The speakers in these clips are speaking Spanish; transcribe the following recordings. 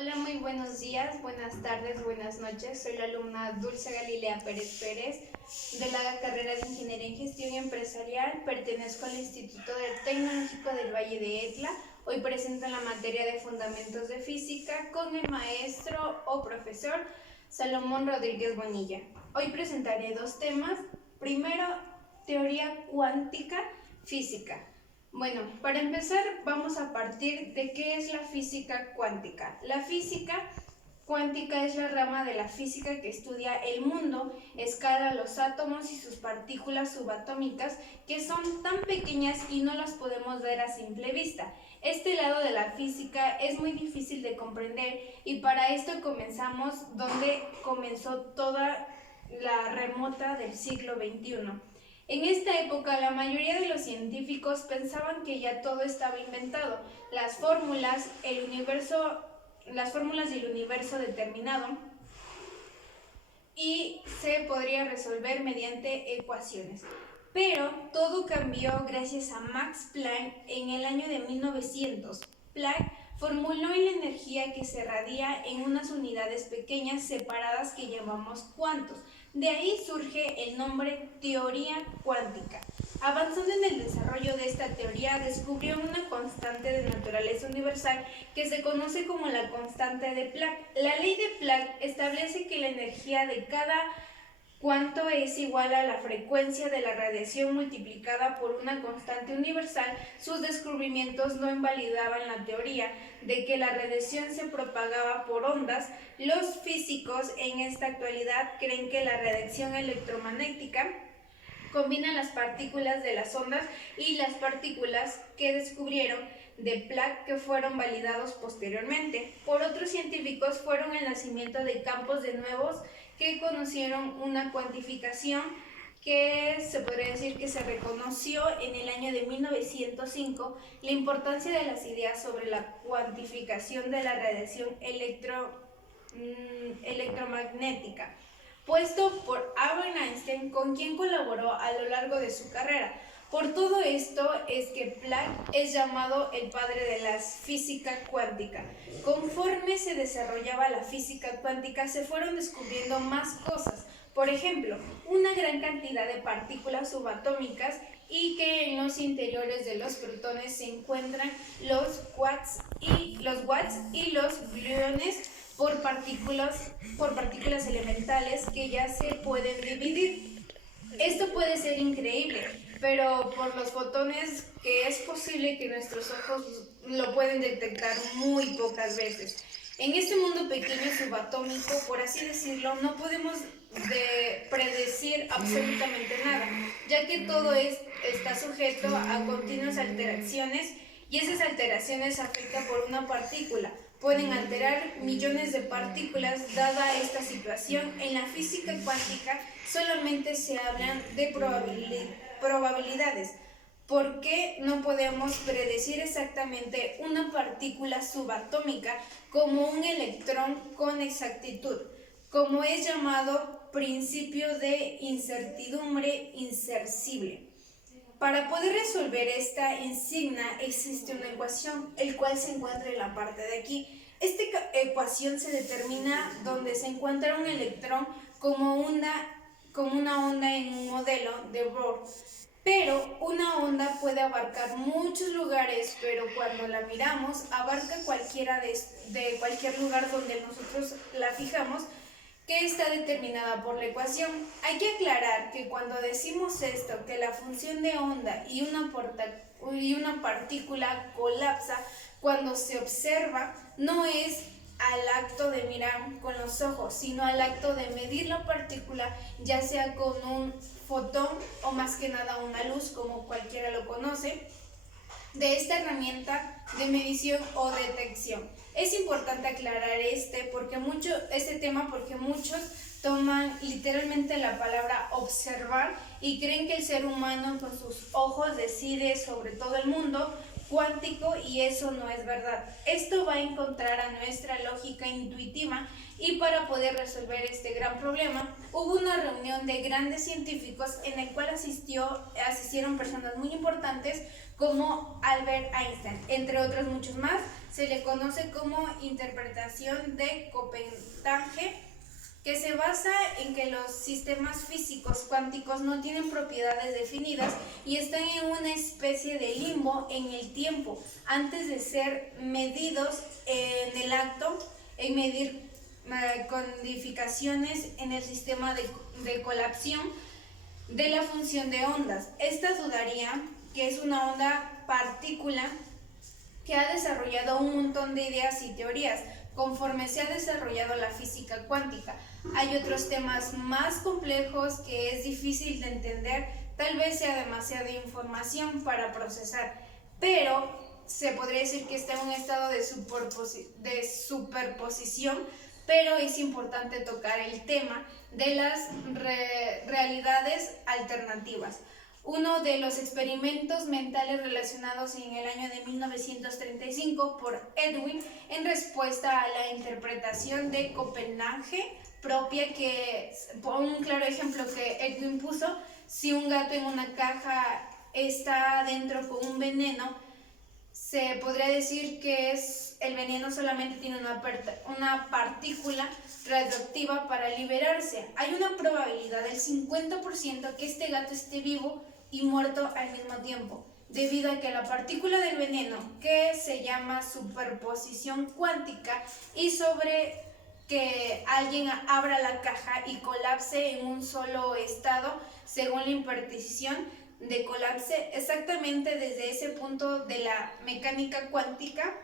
Hola, muy buenos días, buenas tardes, buenas noches. Soy la alumna Dulce Galilea Pérez Pérez de la carrera de Ingeniería en Gestión Empresarial. Pertenezco al Instituto Tecnológico del Valle de Etla. Hoy presento la materia de Fundamentos de Física con el maestro o profesor Salomón Rodríguez Bonilla. Hoy presentaré dos temas. Primero, teoría cuántica física. Bueno, para empezar vamos a partir de qué es la física cuántica. La física cuántica es la rama de la física que estudia el mundo, escala los átomos y sus partículas subatómicas que son tan pequeñas y no las podemos ver a simple vista. Este lado de la física es muy difícil de comprender y para esto comenzamos donde comenzó toda la remota del siglo XXI. En esta época, la mayoría de los científicos pensaban que ya todo estaba inventado, las fórmulas del universo determinado, y se podría resolver mediante ecuaciones. Pero todo cambió gracias a Max Planck en el año de 1900. Planck formuló la energía que se radia en unas unidades pequeñas separadas que llamamos cuantos. De ahí surge el nombre teoría cuántica. Avanzando en el desarrollo de esta teoría, descubrió una constante de naturaleza universal que se conoce como la constante de Planck. La ley de Planck establece que la energía de cada cuánto es igual a la frecuencia de la radiación multiplicada por una constante universal. Sus descubrimientos no invalidaban la teoría de que la radiación se propagaba por ondas. Los físicos en esta actualidad creen que la radiación electromagnética combina las partículas de las ondas y las partículas que descubrieron de Planck, que fueron validados posteriormente por otros científicos, fueron el nacimiento de campos de nuevos que conocieron una cuantificación que se podría decir que se reconoció en el año de 1905. La importancia de las ideas sobre la cuantificación de la radiación electromagnética, puesto por Albert Einstein, con quien colaboró a lo largo de su carrera. Por todo esto es que Planck es llamado el padre de la física cuántica. Conforme se desarrollaba la física cuántica, se fueron descubriendo más cosas. Por ejemplo, una gran cantidad de partículas subatómicas, y que en los interiores de los protones se encuentran los quarks y los gluones por partículas elementales que ya se pueden dividir. Esto puede ser increíble, pero por los fotones que es posible que nuestros ojos lo pueden detectar muy pocas veces. En este mundo pequeño subatómico, por así decirlo, no podemos predecir absolutamente nada, ya que todo está sujeto a continuas alteraciones, y esas alteraciones afectan por una partícula. Pueden alterar millones de partículas. Dada esta situación, en la física cuántica solamente se hablan de probabilidades, porque no podemos predecir exactamente una partícula subatómica como un electrón con exactitud, como es llamado principio de incertidumbre insercible. Para poder resolver esta insignia existe una ecuación, el cual se encuentra en la parte de aquí. Esta ecuación se determina donde se encuentra un electrón como una onda en un modelo de Bohr. Pero una onda puede abarcar muchos lugares, pero cuando la miramos abarca cualquiera de cualquier lugar donde nosotros la fijamos, que está determinada por la ecuación. Hay que aclarar que cuando decimos esto, que la función de onda y una partícula colapsa cuando se observa, no es al acto de mirar con los ojos, sino al acto de medir la partícula, ya sea con un fotón o más que nada una luz, como cualquiera lo conoce, de esta herramienta de medición o detección. Es importante aclarar este tema porque muchos toman literalmente la palabra observar y creen que el ser humano con sus ojos decide sobre todo el mundo cuántico, y eso no es verdad. Esto va a encontrar a nuestra lógica intuitiva, y para poder resolver este gran problema hubo una reunión de grandes científicos en el cual asistieron personas muy importantes como Albert Einstein, entre otros muchos más. Se le conoce como interpretación de Copenhague, que se basa en que los sistemas físicos cuánticos no tienen propiedades definidas y están en una especie de limbo en el tiempo, antes de ser medidos en el acto, en medir codificaciones en el sistema de colapsión de la función de ondas. Esta dudaría que es una onda partícula que ha desarrollado un montón de ideas y teorías conforme se ha desarrollado la física cuántica. Hay otros temas más complejos que es difícil de entender, tal vez sea demasiada información para procesar, pero se podría decir que está en un estado de superposición, pero es importante tocar el tema de las realidades alternativas. Uno de los experimentos mentales relacionados en el año de 1935 por Edwin en respuesta a la interpretación de Copenhague propia, que por un claro ejemplo que Edwin puso: si un gato en una caja está adentro con un veneno, se podría decir que el veneno solamente tiene una partícula radioactiva para liberarse. Hay una probabilidad del 50% que este gato esté vivo y muerto al mismo tiempo, debido a que la partícula del veneno, que se llama superposición cuántica, y sobre que alguien abra la caja y colapse en un solo estado, según la impartición de colapse, exactamente desde ese punto de la mecánica cuántica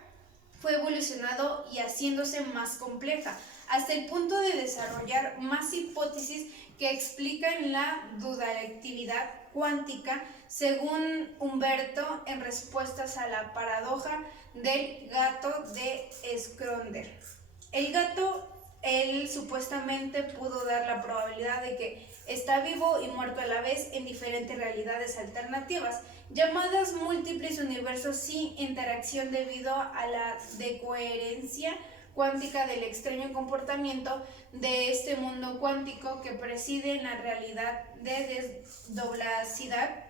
fue evolucionado y haciéndose más compleja, hasta el punto de desarrollar más hipótesis que explican la dudalectividad cuántica, según Humberto, en respuestas a la paradoja del gato de Schrödinger. El gato, él supuestamente pudo dar la probabilidad de que está vivo y muerto a la vez en diferentes realidades alternativas, llamadas múltiples universos sin interacción, debido a la decoherencia cuántica del extraño comportamiento de este mundo cuántico que preside en la realidad de desdoblacidad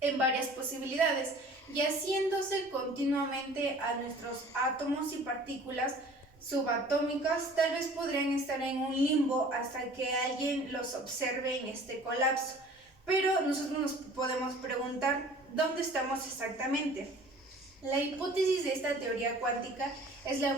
en varias posibilidades, y haciéndose continuamente a nuestros átomos y partículas subatómicas. Tal vez podrían estar en un limbo hasta que alguien los observe en este colapso. Pero nosotros nos podemos preguntar, ¿dónde estamos exactamente? La hipótesis de esta teoría cuántica es la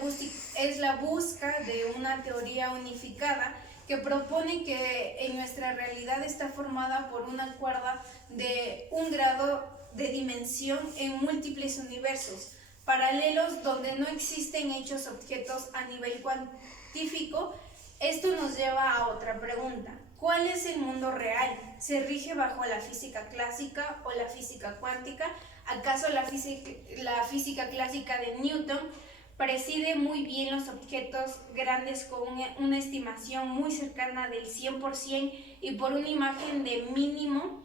búsqueda de una teoría unificada que propone que en nuestra realidad está formada por una cuerda de un grado de dimensión en múltiples universos paralelos donde no existen hechos objetos a nivel cuantífico. Esto nos lleva a otra pregunta: ¿cuál es el mundo real? ¿Se rige bajo la física clásica o la física cuántica? ¿Acaso la física clásica de Newton preside muy bien los objetos grandes con una estimación muy cercana del 100% y por una imagen de mínimo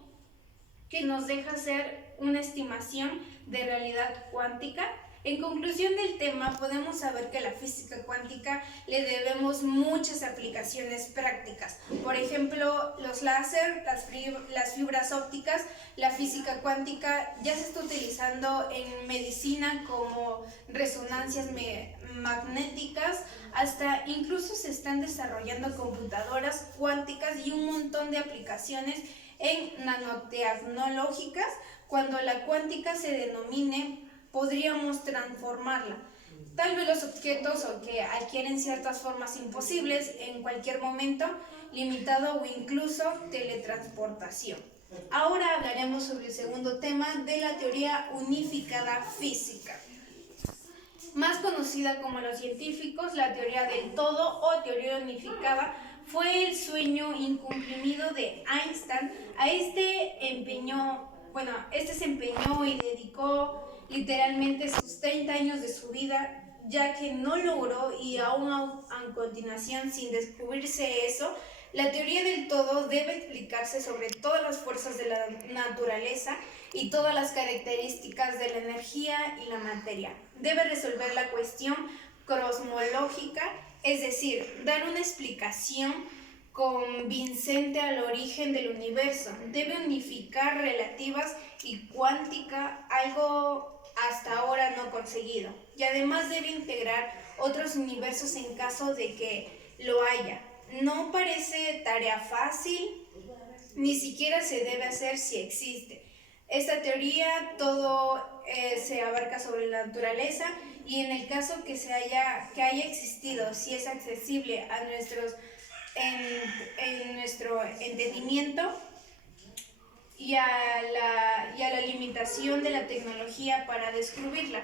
que nos deja hacer una estimación de realidad cuántica? En conclusión del tema, podemos saber que a la física cuántica le debemos muchas aplicaciones prácticas. Por ejemplo, los láser, las fibras ópticas. La física cuántica ya se está utilizando en medicina como resonancias magnéticas, hasta incluso se están desarrollando computadoras cuánticas y un montón de aplicaciones en nanotecnológicas. Cuando la cuántica se denomine, podríamos transformarla. Tal vez los objetos o que adquieren ciertas formas imposibles en cualquier momento limitado o incluso teletransportación. Ahora hablaremos sobre el segundo tema de la teoría unificada física. Más conocida como los científicos, la teoría del todo o teoría unificada fue el sueño incumplido de Einstein. Este se empeñó y dedicó literalmente sus 30 años de su vida, ya que no logró, y aún a continuación sin descubrirse eso, la teoría del todo debe explicarse sobre todas las fuerzas de la naturaleza y todas las características de la energía y la materia. Debe resolver la cuestión cosmológica, es decir, dar una explicación convincente al origen del universo. Debe unificar relativas y cuántica, algo hasta ahora no conseguido. Y además debe integrar otros universos en caso de que lo haya. No parece tarea fácil, ni siquiera se debe hacer si existe. Esta teoría todo se abarca sobre la naturaleza y en el caso que haya existido, si es accesible a en nuestro entendimiento y a la limitación de la tecnología para descubrirla.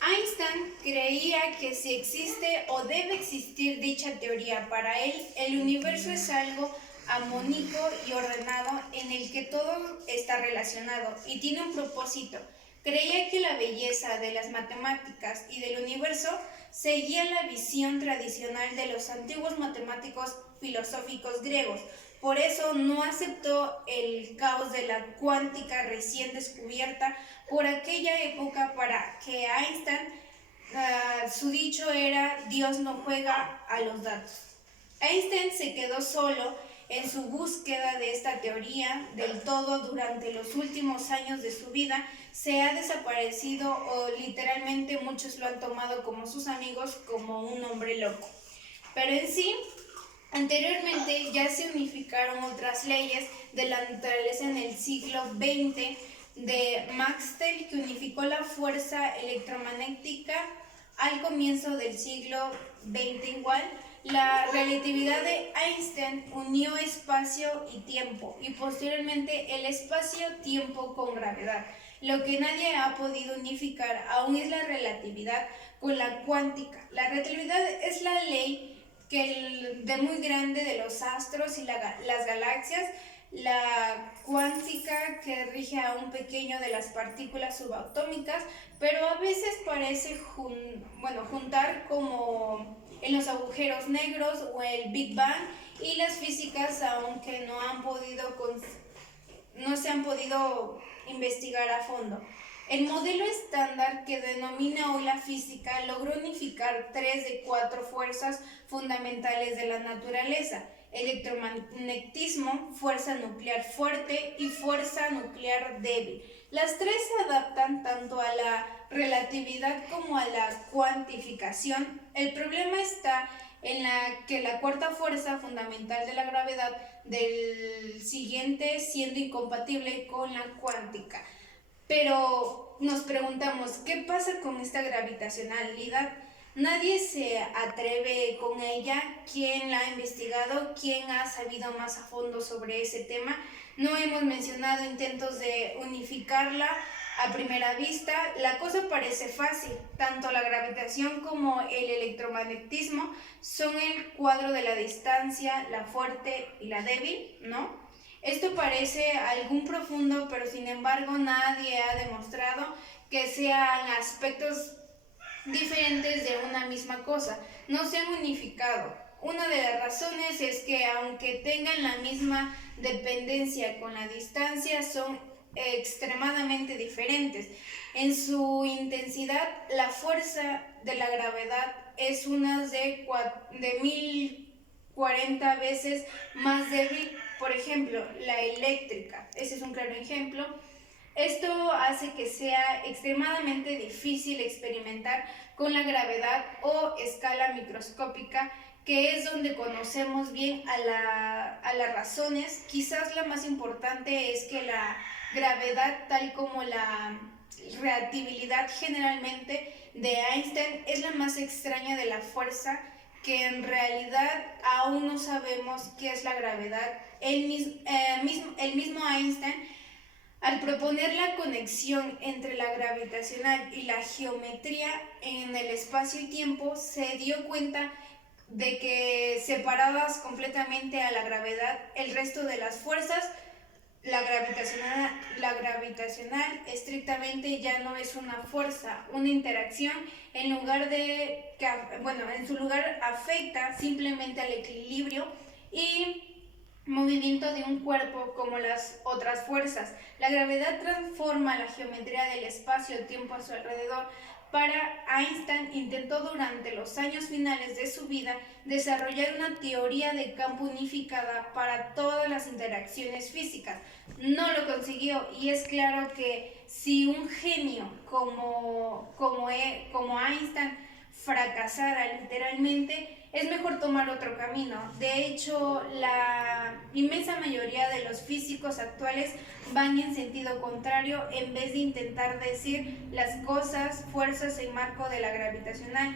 Einstein creía que si existe o debe existir dicha teoría, para él el universo es algo armónico y ordenado en el que todo está relacionado y tiene un propósito. Creía que la belleza de las matemáticas y del universo seguía la visión tradicional de los antiguos matemáticos filosóficos griegos. Por eso no aceptó el caos de la cuántica recién descubierta por aquella época. Para que Einstein, su dicho era: Dios no juega a los datos. Einstein se quedó solo en su búsqueda de esta teoría del todo durante los últimos años de su vida. Se ha desaparecido o literalmente muchos lo han tomado como sus amigos, como un hombre loco. Pero en sí, anteriormente ya se unificaron otras leyes de la naturaleza en el siglo XX de Maxwell, que unificó la fuerza electromagnética al comienzo del siglo XX igual. La relatividad de Einstein unió espacio y tiempo y posteriormente el espacio-tiempo con gravedad. Lo que nadie ha podido unificar aún es la relatividad con la cuántica. La relatividad es la ley de muy grande de los astros y las galaxias, la cuántica que rige a un pequeño de las partículas subatómicas, pero a veces parece juntar como en los agujeros negros o el Big Bang y las físicas, aunque no se han podido investigar a fondo. El modelo estándar que denomina hoy la física logró unificar 3 de 4 fuerzas fundamentales de la naturaleza: electromagnetismo, fuerza nuclear fuerte y fuerza nuclear débil. Las 3 se adaptan tanto a la relatividad como a la cuantificación. El problema está en que la cuarta fuerza fundamental de la gravedad del siguiente siendo incompatible con la cuántica. Pero nos preguntamos, ¿qué pasa con esta gravitacionalidad? Nadie se atreve con ella. ¿Quién la ha investigado? ¿Quién ha sabido más a fondo sobre ese tema? No hemos mencionado intentos de unificarla a primera vista. La cosa parece fácil. Tanto la gravitación como el electromagnetismo son el cuadro de la distancia, la fuerte y la débil, ¿no? Esto parece algo profundo, pero sin embargo nadie ha demostrado que sean aspectos diferentes de una misma cosa. No se han unificado. Una de las razones es que aunque tengan la misma dependencia con la distancia, son extremadamente diferentes. En su intensidad, la fuerza de la gravedad es unas de 1040 veces más débil. Por ejemplo, la eléctrica, ese es un claro ejemplo. Esto hace que sea extremadamente difícil experimentar con la gravedad o escala microscópica, que es donde conocemos bien a las razones. Quizás la más importante es que la gravedad, tal como la relatividad generalmente de Einstein, es la más extraña de la fuerza, que en realidad aún no sabemos qué es la gravedad. El mismo Einstein, al proponer la conexión entre la gravitacional y la geometría en el espacio y tiempo, se dio cuenta de que separadas completamente a la gravedad, el resto de las fuerzas, la gravitacional estrictamente ya no es una fuerza, una interacción. En su lugar afecta simplemente al equilibrio y movimiento de un cuerpo como las otras fuerzas. La gravedad transforma la geometría del espacio-tiempo a su alrededor, para Einstein intentó durante los años finales de su vida desarrollar una teoría de campo unificada para todas las interacciones físicas. No lo consiguió, y es claro que si un genio como Einstein fracasara literalmente, es mejor tomar otro camino. De hecho, la inmensa mayoría de los físicos actuales van en sentido contrario en vez de intentar decir las cosas, fuerzas en marco de la gravitacional.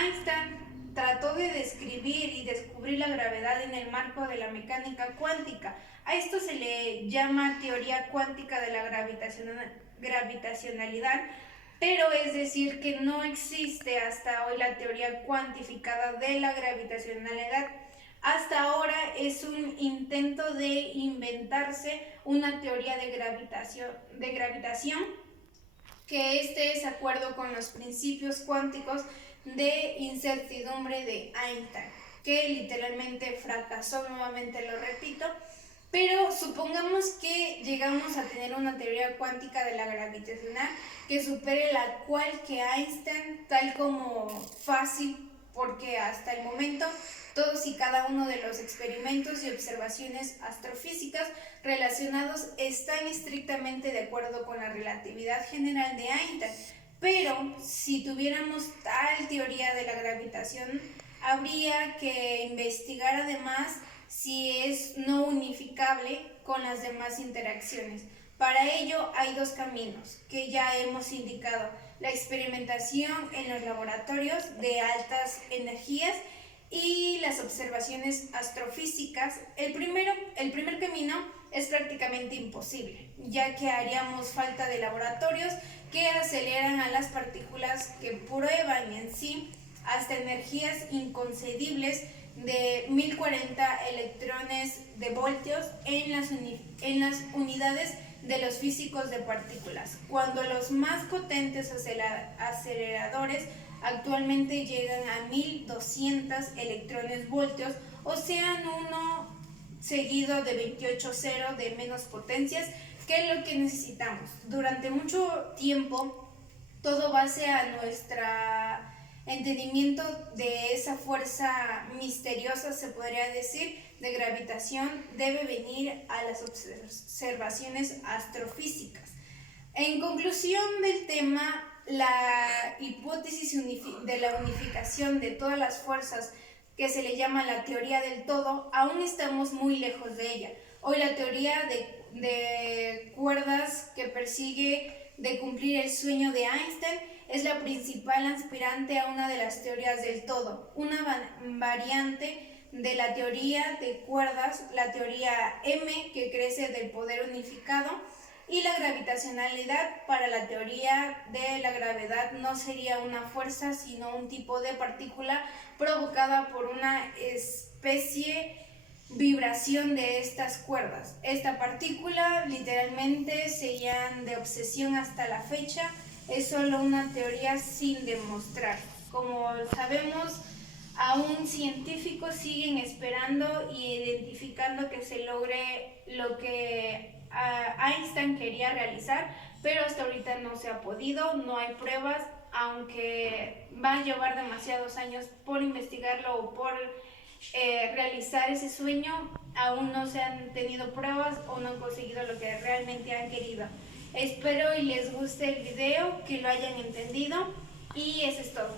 Einstein trató de describir y descubrir la gravedad en el marco de la mecánica cuántica. A esto se le llama teoría cuántica de la gravitacionalidad, pero es decir que no existe hasta hoy la teoría cuantificada de la gravitacionalidad. Hasta ahora es un intento de inventarse una teoría de gravitación que esté de acuerdo con los principios cuánticos de incertidumbre de Einstein, que literalmente fracasó, nuevamente lo repito. Pero supongamos que llegamos a tener una teoría cuántica de la gravitacional que supere la cual que Einstein, tal como fácil, porque hasta el momento todos y cada uno de los experimentos y observaciones astrofísicas relacionados están estrictamente de acuerdo con la relatividad general de Einstein. Pero si tuviéramos tal teoría de la gravitación, habría que investigar además si es no unificable con las demás interacciones. Para ello hay dos caminos que ya hemos indicado: la experimentación en los laboratorios de altas energías y las observaciones astrofísicas. El primer camino es prácticamente imposible, ya que haríamos falta de laboratorios que aceleran a las partículas, que prueban en sí hasta energías inconcebibles de 1040 electrones de voltios en las unidades de los físicos de partículas, cuando los más potentes aceleradores actualmente llegan a 1200 electrones voltios, o sean uno seguido de 28 0 de menos potencias, que es lo que necesitamos. Durante mucho tiempo, todo base a nuestro entendimiento de esa fuerza misteriosa, se podría decir, de gravitación, debe venir a las observaciones astrofísicas. En conclusión del tema, la hipótesis de la unificación de todas las fuerzas, que se le llama la teoría del todo, aún estamos muy lejos de ella. Hoy la teoría de cuerdas, que persigue de cumplir el sueño de Einstein, es la principal aspirante a una de las teorías del todo, una variante de la teoría de cuerdas, la teoría M, que crece del poder unificado, y la gravitacionalidad. Para la teoría de la gravedad no sería una fuerza, sino un tipo de partícula provocada por una especie vibración de estas cuerdas. Esta partícula literalmente serían de obsesión hasta la fecha. Es solo una teoría sin demostrar. Como sabemos, aún científicos siguen esperando y identificando que se logre lo que Einstein quería realizar, pero hasta ahorita no se ha podido, no hay pruebas, aunque va a llevar demasiados años por investigarlo o por realizar ese sueño. Aún no se han tenido pruebas o no han conseguido lo que realmente han querido. Espero y les guste el video, que lo hayan entendido, y eso es todo.